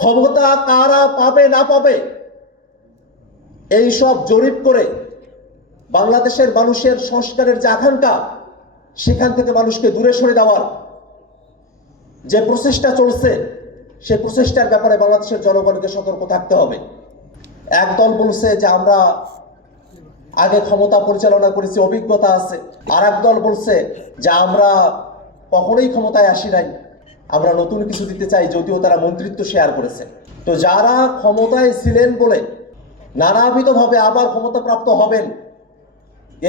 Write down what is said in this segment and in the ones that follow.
ক্ষমতা কারা পাবে না পাবে এই সব জরিপ করে বাংলাদেশের মানুষের সংস্কারের যে আকাঙ্ক্ষা সেখান থেকে মানুষকে দূরে সরে দেওয়ার যে প্রচেষ্টা চলছে সেই প্রচেষ্টার ব্যাপারে বাংলাদেশের জনগণকে সতর্ক থাকতে হবে। এক দল বলছে যে আমরা আগে ক্ষমতা পরিচালনা করেছি, অভিজ্ঞতা আছে। আর এক দল বলছে যে আমরা কখনোই ক্ষমতায় আসি নাই, আমরা নতুন কিছু দিতে চাই, যদিও তারা মন্ত্রিত্ব শেয়ার করেছে। তো যারা ক্ষমতায় ছিলেন বলে নানাবিধভাবে আবার ক্ষমতাপ্রাপ্ত হবেন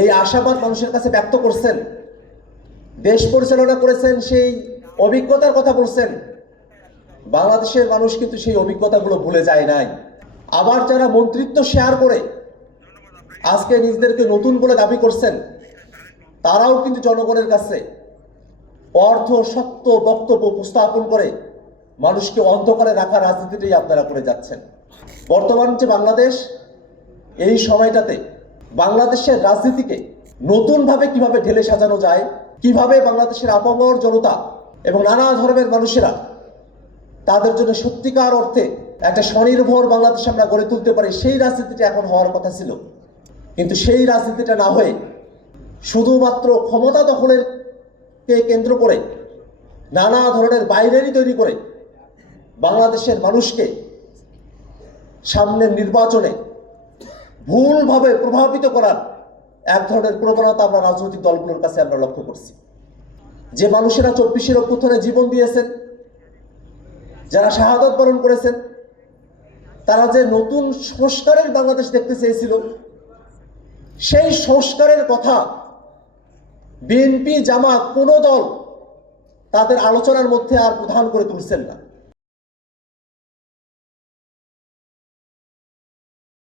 এই আশাবাদ মানুষের কাছে ব্যক্ত করছেন, দেশ পরিচালনা করেছেন, সেই অভিজ্ঞতার কথা বলছেন, বাংলাদেশের মানুষ কিন্তু সেই অভিজ্ঞতাগুলো ভুলে যায় নাই। আবার যারা মন্ত্রিত্ব শেয়ার করে আজকে নিজেদেরকে নতুন বলে দাবি করছেন, তারাও কিন্তু জনগণের কাছে অর্থ সত্য বক্তব্য উপস্থাপন করে মানুষকে অন্ধকারে রাখা রাজনীতিটাই আপনারা করে যাচ্ছেন। বর্তমান যে বাংলাদেশ, এই সময়টাতে বাংলাদেশের রাজনীতিকে নতুনভাবে কিভাবে ঢেলে সাজানো যায়, কিভাবে বাংলাদেশের আপামর জনতা এবং নানা ধর্মের মানুষেরা তাদের জন্য সত্যিকার অর্থে একটা স্বনির্ভর বাংলাদেশ আমরা গড়ে তুলতে পারি, সেই রাজনীতিটা এখন হওয়ার কথা ছিল। কিন্তু সেই রাজনীতিটা না হয়ে শুধুমাত্র ক্ষমতা দখলের কে কেন্দ্র করে নানা ধরনের বাইরেরই তৈরি করে বাংলাদেশের মানুষকে সামনের নির্বাচনে ভুলভাবে প্রভাবিত করার এক ধরনের প্রবণতা আমরা রাজনৈতিক দলগুলোর কাছে আমরা লক্ষ্য করছি। যে মানুষেরা 24-এর অভ্যুত্থানে জীবন দিয়েছেন, যারা শাহাদত বরণ করেছেন, তারা যে নতুন সংস্কারের বাংলাদেশ দেখতে চেয়েছিল, সেই সংস্কারের কথা বিএনপি জামাত কোনো দল তাদের আলোচনার মধ্যে আর প্রধান করে তুলছেন না।